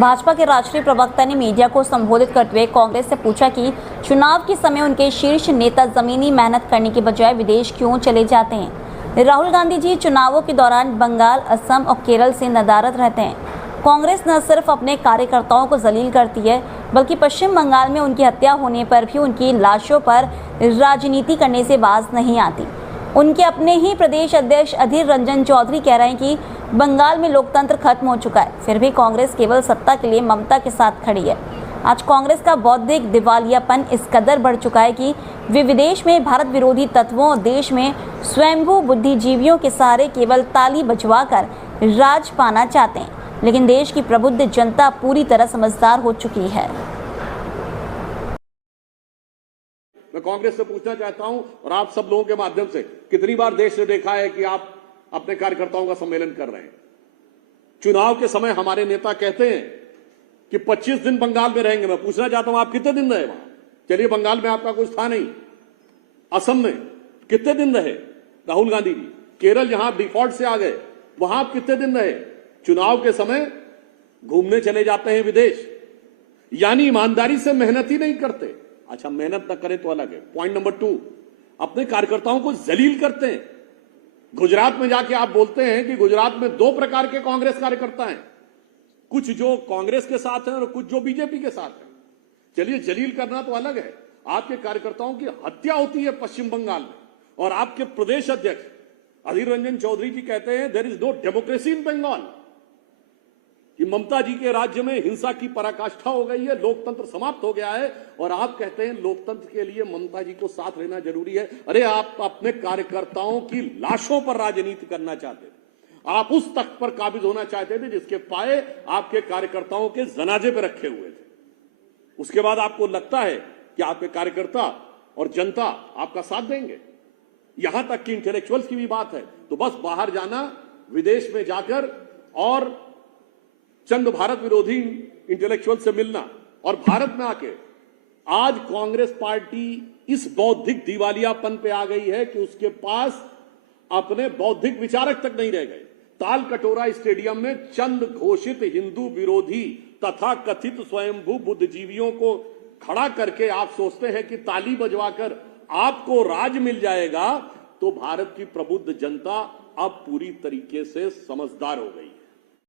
भाजपा के राष्ट्रीय प्रवक्ता ने मीडिया को संबोधित करते हुए कांग्रेस से पूछा कि चुनाव के समय उनके शीर्ष नेता जमीनी मेहनत करने के बजाय विदेश क्यों चले जाते हैं। राहुल गांधी जी चुनावों के दौरान बंगाल, असम और केरल से नदारद रहते हैं। कांग्रेस न सिर्फ अपने कार्यकर्ताओं को जलील करती है, बल्कि पश्चिम बंगाल में उनकी हत्या होने पर भी उनकी लाशों पर राजनीति करने से बाज नहीं आती। उनके अपने ही प्रदेश अध्यक्ष अधीर रंजन चौधरी कह रहे हैं कि बंगाल में लोकतंत्र खत्म हो चुका है, फिर भी कांग्रेस केवल सत्ता के लिए ममता के साथ खड़ी है। आज कांग्रेस का बौद्धिक दिवालियापन इस कदर बढ़ चुका है कि वे विदेश में भारत विरोधी तत्वों और देश में स्वयंभू बुद्धिजीवियों के सहारे केवल ताली बजवाकर राज पाना चाहते हैं, लेकिन देश की प्रबुद्ध जनता पूरी तरह समझदार हो चुकी है। मैं कांग्रेस से पूछना चाहता हूं और आप सब लोगों के माध्यम से, कितनी बार देश ने देखा है कि आप अपने कार्यकर्ताओं का सम्मेलन कर रहे हैं। चुनाव के समय हमारे नेता कहते हैं कि 25 दिन बंगाल में रहेंगे। मैं पूछना चाहता हूं आप कितने दिन रहे वहां? चलिए, बंगाल में आपका कुछ था नहीं। असम में कितने दिन रहे राहुल गांधी जी? केरल जहां डिफॉल्ट से आ गए वहां आप कितने दिन रहे? चुनाव के समय घूमने चले जाते हैं विदेश, यानी ईमानदारी से मेहनत ही नहीं करते। अच्छा, मेहनत न करे तो अलग है। पॉइंट नंबर 2, अपने कार्यकर्ताओं को जलील करते हैं। गुजरात में जाके आप बोलते हैं कि गुजरात में 2 प्रकार के कांग्रेस कार्यकर्ता हैं, कुछ जो कांग्रेस के साथ हैं और कुछ जो बीजेपी के साथ हैं। चलिए, जलील करना तो अलग है। आपके कार्यकर्ताओं की हत्या होती है पश्चिम बंगाल में, और आपके प्रदेश अध्यक्ष अधीर रंजन चौधरी जी कहते हैं there is no democracy in Bengal, कि ममता जी के राज्य में हिंसा की पराकाष्ठा हो गई है, लोकतंत्र समाप्त हो गया है, और आप कहते हैं लोकतंत्र के लिए ममता जी को साथ लेना जरूरी है। अरे, आप अपने कार्यकर्ताओं की लाशों पर राजनीति करना चाहते थे, आप उस तख्त पर काबिज होना चाहते थे जिसके पाए आपके कार्यकर्ताओं के जनाजे पर रखे हुए थे। उसके बाद आपको लगता है कि आपके कार्यकर्ता और जनता आपका साथ देंगे। यहां तक कि इंटेलेक्चुअल्स की भी बात है तो बस बाहर जाना, विदेश में जाकर और चंद भारत विरोधी इंटेलेक्चुअल से मिलना, और भारत में आके आज कांग्रेस पार्टी इस बौद्धिक दिवालियापन पे आ गई है कि उसके पास अपने बौद्धिक विचारक तक नहीं रह गए। ताल कटोरा स्टेडियम में चंद घोषित हिंदू विरोधी तथा कथित स्वयंभू बुद्धिजीवियों को खड़ा करके आप सोचते हैं कि ताली बजवाकर आपको राज मिल जाएगा। तो भारत की प्रबुद्ध जनता अब पूरी तरीके से समझदार हो गई।